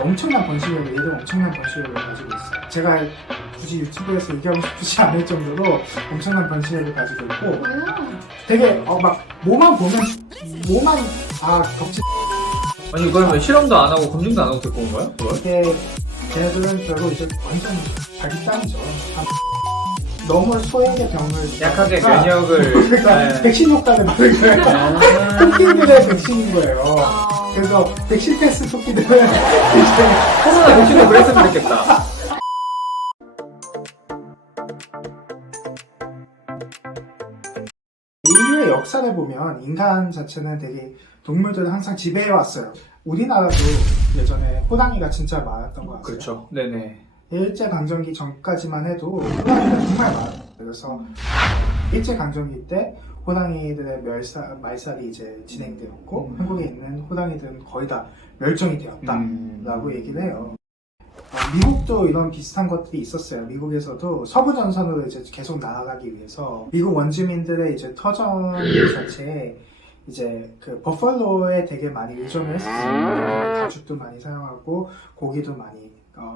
엄청난 번식력을, 얘들 엄청난 번식력을 가지고 있어요. 제가 굳이 유튜브에서 얘기하고 싶지 않을 정도로 엄청난 번식력을 가지고 있고, 되게 막 뭐만 보면 뭐만 덕질. 아니 그러면 실험도 안 하고 검증도 안 하고 데리고 온 거야? 이게 걔네들은 결국 이제 완전 자기 땅이죠. 너무 소액의 병을 약하게 면역을 그러니까 백신 효과를 받은 거예요. 토끼들의 백신인 거예요. 그래서 백신 패스 토끼들은 이제 코로나 백신도 그랬으면 좋겠다. 인류의 역사를 보면 인간 자체는 되게 동물들을 항상 지배해 왔어요. 우리나라도 예전에 호랑이가 진짜 많았던 것 같아요. 그렇죠. 네네. 일제강점기 전까지만 해도 호랑이가 정말 많았어요. 그래서 일제강점기 때 호랑이들의 말살이 이제 진행되었고 한국에 있는 호랑이들은 거의 다 멸종이 되었다라고 얘기를 해요. 미국도 이런 비슷한 것들이 있었어요. 미국에서도 서부 전선으로 이제 계속 나아가기 위해서 미국 원주민들의 이제 터전 자체에 이제 그 버팔로에 되게 많이 의존을 했었어요. 가죽도 많이 사용하고 고기도 많이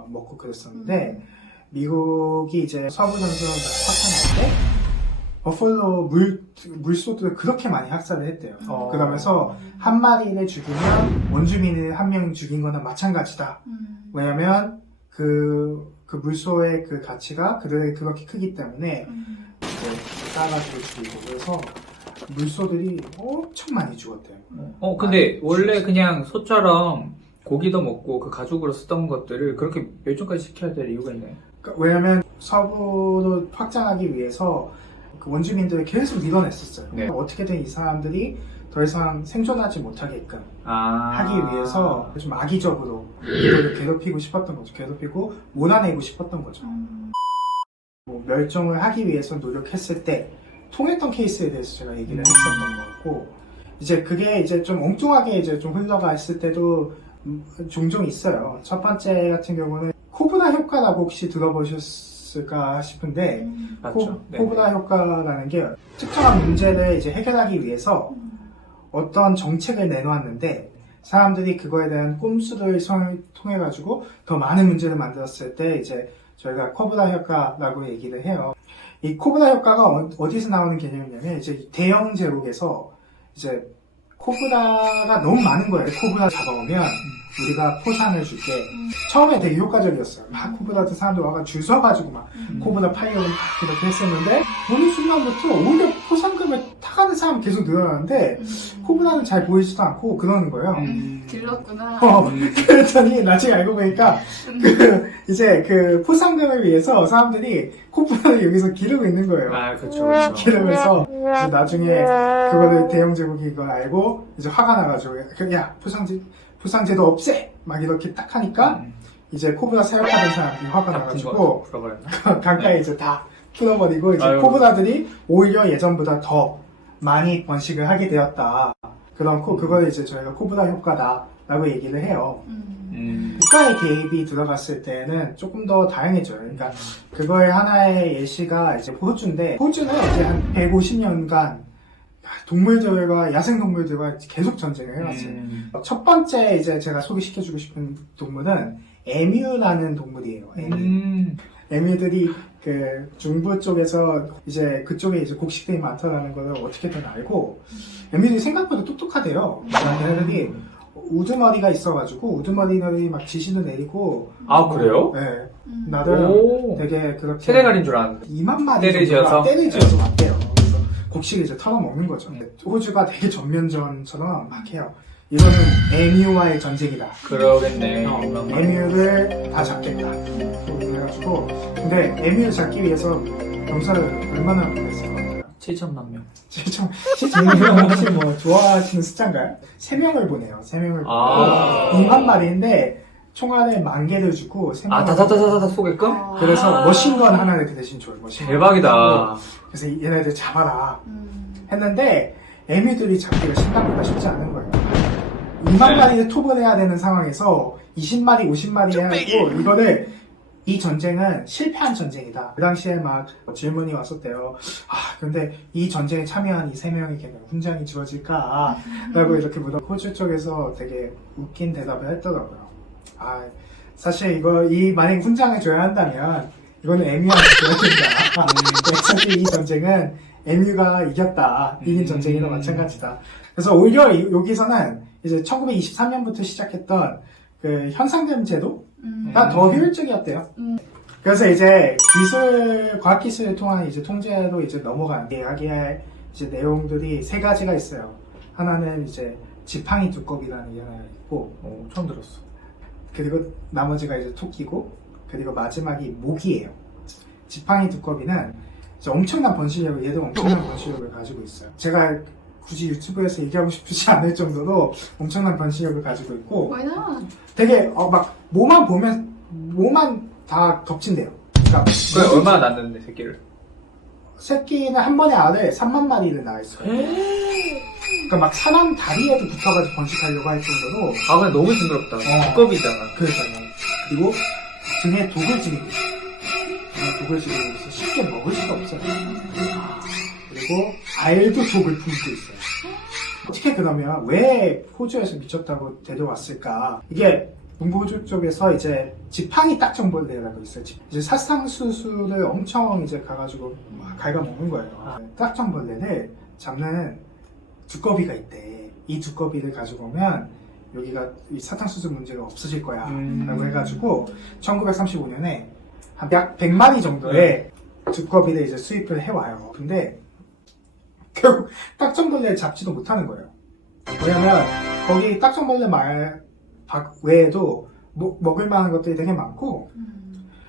먹고 그랬었는데 미국이 이제 서부 전선을 확장할 때 버팔로 물소들을 그렇게 많이 학살을 했대요. 그러면서 한 마리를 죽이면 원주민을 한 명 죽인 거나 마찬가지다. 왜냐면 그 물소의 그 가치가 그들에게 그렇게 크기 때문에 이제 따가지고 죽이고, 그래서 물소들이 엄청 많이 죽었대요. 근데 원래 그냥 소처럼 고기도 먹고 그 가죽으로 쓰던 것들을 그렇게 멸종까지 시켜야 될 이유가 있나요? 그러니까 왜냐면 서부로 확장하기 위해서 그 원주민들을 계속 밀어냈었어요. 네. 어떻게든 이 사람들이 더 이상 생존하지 못하게끔 하기 위해서 좀 악의적으로 이들을 괴롭히고 싶었던 거죠. 괴롭히고 몰아내고 싶었던 거죠. 뭐 멸종을 하기 위해서 노력했을 때 통했던 케이스에 대해서 제가 얘기를 했었던 거고, 이제 그게 이제 좀 엉뚱하게 이제 좀 흘러가 있을 때도 종종 있어요. 첫 번째 같은 경우는 코브라 효과라고 혹시 들어보셨을까 싶은데, 맞죠. 코브라 효과라는 게 특정한 문제를 이제 해결하기 위해서 어떤 정책을 내놓았는데 사람들이 그거에 대한 꼼수를 통해 가지고 더 많은 문제를 만들었을 때 이제 저희가 코브라 효과라고 얘기를 해요. 이 코브라 효과가 어디서 나오는 개념이냐면 이제 대형 제국에서 이제 코브라가 너무 많은 거예요. 코브라 잡아오면 우리가 포상을 줄게. 처음에 되게 효과적이었어요. 막 코브라들 사람들 와가 줄 서가지고 막 코브라 파이어를 막 이렇게 했었는데 어느 순간부터 오히려 포상금을 타가는 사람이 계속 늘어나는데 코브라는 잘 보이지도 않고 그러는 거예요. 길렀구나. 그랬더니 나중에 알고 보니까 이제 그 포상금을 위해서 사람들이 코브라를 여기서 기르고 있는 거예요. 그렇죠. 기르면서 나중에 그거를 대형 제국이 그걸 알고 이제 화가 나가지고 야 포상제도 없애! 막 이렇게 딱 하니까 이제 코브라 사육하던 사람들이 화가 나가지고 강가에 이제 다 풀어버리고 이제 코브라들이 오히려 예전보다 더 많이 번식을 하게 되었다. 그걸 이제 저희가 코브라 효과다라고 얘기를 해요. 국가의 개입이 들어갔을 때는 조금 더 다양해져요. 그러니까 그거의 하나의 예시가 이제 호주인데, 호주는 이제 한 150년간 동물들과 야생동물들과 계속 전쟁을 해왔어요. 첫 번째 이제 제가 소개시켜주고 싶은 동물은 에뮤라는 동물이에요. 에뮤들이 그 중부 쪽에서 이제 그쪽에 이제 곡식들이 많다라는 걸 어떻게든 알고, 에뮤들이 생각보다 똑똑하대요. 얘네들이 우두머리가 있어가지고 우두머리들이 막 지시도 내리고. 그래요? 네. 나름 되게 그렇게 세대갈인 줄 알았는데 2만 마리 때를 지어서 왔대요. 그래서 곡식을 이제 털어먹는 거죠. 호주가 되게 전면전처럼 막 해요. 이거는 에뮤와의 전쟁이다. 그러겠네. 에뮤를 다 잡겠다. 그래가지고 근데 에뮤를 잡기 위해서 병사를 얼마나 보냈어요? 7천만 명. 7천만 혹시 뭐 좋아하시는 숫자인가요? 3명을 보내요. 3명을 보내고 2만 마리인데 총알을 10,000개를 주고 다다다다다 쏘게끔? 그래서 머신건 하나를 그 대신 줘요. 머신건. 대박이다. 그래서 얘네들 잡아라 했는데 에뮤들이 잡기가 생각보다 쉽지 않은 거예요. 2만 마리를 톱을 해야 되는 상황에서 20마리, 50마리 해가지고 이거를 이 전쟁은 실패한 전쟁이다. 그 당시에 막 질문이 왔었대요. 근데 이 전쟁에 참여한 이 3명에게는 훈장이 주어질까? 라고 이렇게 물어. 호주 쪽에서 되게 웃긴 대답을 했더라고요. 사실 이 만약 훈장을 줘야 한다면 이거는 MU한테 줘야 된다. 사실 이 전쟁은 MU가 이겼다. 이긴 전쟁이나 마찬가지다. 그래서 오히려 여기서는 이제 1923년부터 시작했던 그 현상금 제도가 더 효율적이었대요. 그래서 이제 과학기술을 통한 이제 통제로 이제 넘어가는 이야기할 이제 내용들이 세 가지가 있어요. 하나는 이제 지팡이 두꺼비라는 게 하나 있고, 처음 들었어. 그리고 나머지가 이제 토끼고, 그리고 마지막이 모기예요. 지팡이 두꺼비는 이제 엄청난 번식력을, 얘도 엄청난 번식력을 가지고 있어요. 제가 굳이 유튜브에서 얘기하고 싶지 않을 정도로 엄청난 번식력을 가지고 있고, Why not? 되게 막 몸만 다 덮친대요. 그러니까 그게 얼마나 낳는데 새끼를? 새끼는 한 번에 알에 3만 마리를 낳을 수가 있어요. 그러니까 막 사람 다리에도 붙어가지고 번식하려고 할 정도로. 근데 너무 징그럽다. 두꺼비잖아. 그러니까요. 그리고 등에 독을 지니고 있어요. 등에 독을 지니고 있어서 쉽게 먹을 수가 없어요. 그리고 알도 독을 품고 있어요. 어떻게 그러면 왜 호주에서 미쳤다고 데려왔을까? 이게 동부호주 쪽에서 이제 지팡이 딱정벌레라고 있어요. 이제 사상수수를 엄청 이제 가가지고 막 갉아먹는 거예요. 딱정벌레를 잡는 두꺼비가 있대. 이 두꺼비를 가지고 오면 여기가 이 사탕수수 문제가 없어질 거야 라고 해가지고 1935년에 한 약 100마리 정도의 두꺼비를 이제 수입을 해와요. 근데 결국 딱정벌레를 잡지도 못하는 거예요. 왜냐면 거기 딱정벌레 외에도 먹을 만한 것들이 되게 많고,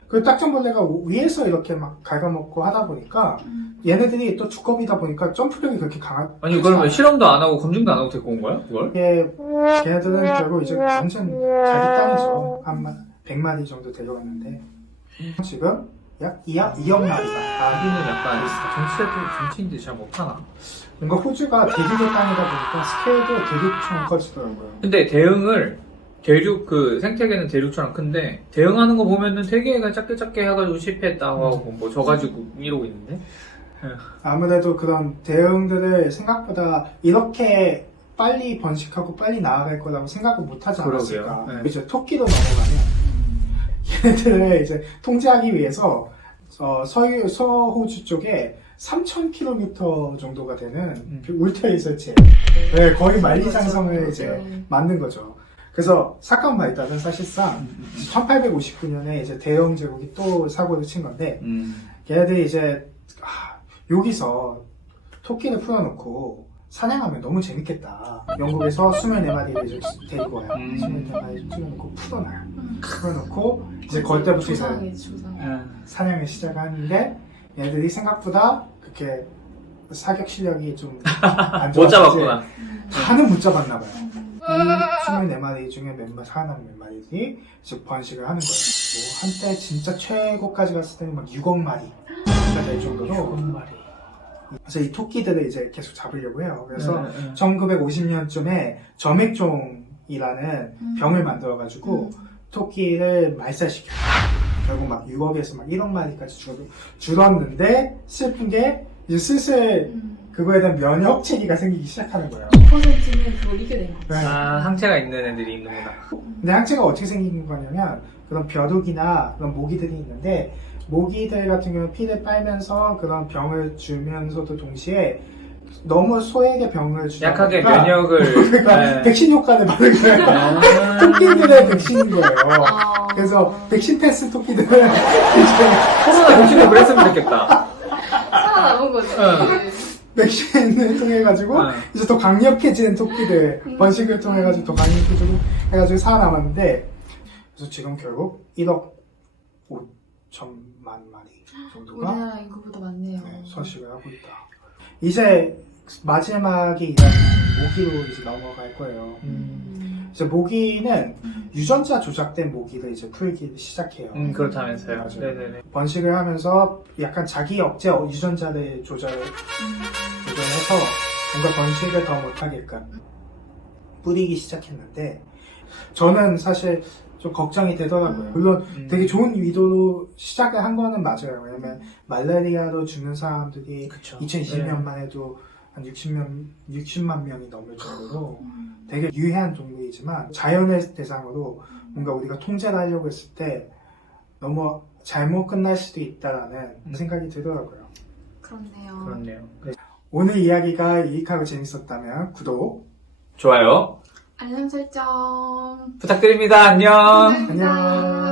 그 딱정벌레가 위에서 이렇게 막 갉아먹고 하다 보니까 얘네들이 또 두꺼비다 보니까 점프력이 그렇게 아니 그러면 실험도 안 하고 검증도 안 하고 데리고 온 거야? 그걸? 걔네들은 결국 이제 완전 자기 땅이죠. 한 100마리 정도 데려갔는데 지금 약 2억 마리가. 여기는 약간 정치인들이 잘 못하나? 뭔가 호주가 대륙의 땅이다 보니까 스케일도 대륙처럼 커지더라고요. 근데 대응을 생태계는 대륙처럼 큰데 대응하는 거 보면은 되게 그냥 작게 해가지고 실패했다고 하고 뭐 져가지고 이러고 있는데. 아무래도 그런 대응들을 생각보다 이렇게 빨리 번식하고 빨리 나아갈 거라고 생각을 못 하지 않았을까. 네. 이제 토끼로 넘어가면 얘네들을 이제 통제하기 위해서 서호주 쪽에 3,000km 정도가 되는 울타리 설치. 네, 거의 만리장성을 이제 만든 거죠. 그래서 사건 발달은 사실상 1859년에 이제 대영 제국이 또 사고를 친 건데, 걔네들이 이제 여기서 토끼를 풀어놓고 사냥하면 너무 재밌겠다. 영국에서 24마리를 이제 데리고 와요. 24마리 풀어놓고 풀어놓고 이제 그때부터 이제 사냥을 시작하는데, 얘네들이 생각보다 그렇게 사격 실력이 좀 안 좋아서 못 잡았구나. 다는 못 잡았나 봐요. 이 24마리 중에 살아남은 몇 마리들이 이제 번식을 하는 거예요. 뭐 한때 진짜 최고까지 갔을 때는 막 6억 마리가 될 정도로. 6억 마리. 그래서 이 토끼들을 이제 계속 잡으려고 해요. 그래서 1950년쯤에 점액종이라는 병을 만들어가지고 토끼를 말살시켜요. 결국 막 6억에서 막 1억 마리까지 줄었는데, 슬픈 게 이제 슬슬 그거에 대한 면역 체계가 생기기 시작하는 거예요. 2%는 그걸 이겨낸 거지. 네. 항체가 있는 애들이 있는구나. 근데 항체가 어떻게 생기는 거냐면, 그런 벼룩이나 그런 모기들이 있는데, 모기들 같은 경우는 피를 빨면서 그런 병을 주면서도 동시에 너무 소액의 병을 주다 약하게 보니까 면역을. 그러니까 백신 효과를 받은 거예요. 토끼들의 백신인 거예요. 그래서 백신 패스 토끼들은 이제 코로나 백신을 그랬으면 좋겠다. 살아남은 거지. 백신을 통해가지고 이제 더 강력해지는 토끼들, 번식을 통해가지고 더 강력해지고 해가지고 살아남았는데, 그래서 지금 결국 1억 5천만 마리 정도가 우리나라 인구보다 많네요. 서식을 하고 있다. 이제 마지막에 이제 모기로 이제 넘어갈 거예요. 이제 모기는 유전자 조작된 모기를 이제 풀기 시작해요. 그렇다면서요. 맞아요. 네네네. 번식을 하면서 약간 자기 억제 유전자를 조절해서 뭔가 번식을 더 못하게끔 뿌리기 시작했는데, 저는 사실 좀 걱정이 되더라고요. 물론 되게 좋은 의도로 시작을 한 거는 맞아요. 왜냐면 말라리아로 죽는 사람들이 그쵸. 2020년만 해도 한 60만 명이 넘을 정도로 되게 유해한 동물이지만 자연을 대상으로 뭔가 우리가 통제를 하려고 했을 때 너무 잘못 끝날 수도 있다라는 생각이 들더라고요. 그렇네요. 그렇네요. 오늘 이야기가 유익하고 재밌었다면 구독, 좋아요. 알람 설정. 부탁드립니다. 안녕. 감사합니다. 안녕.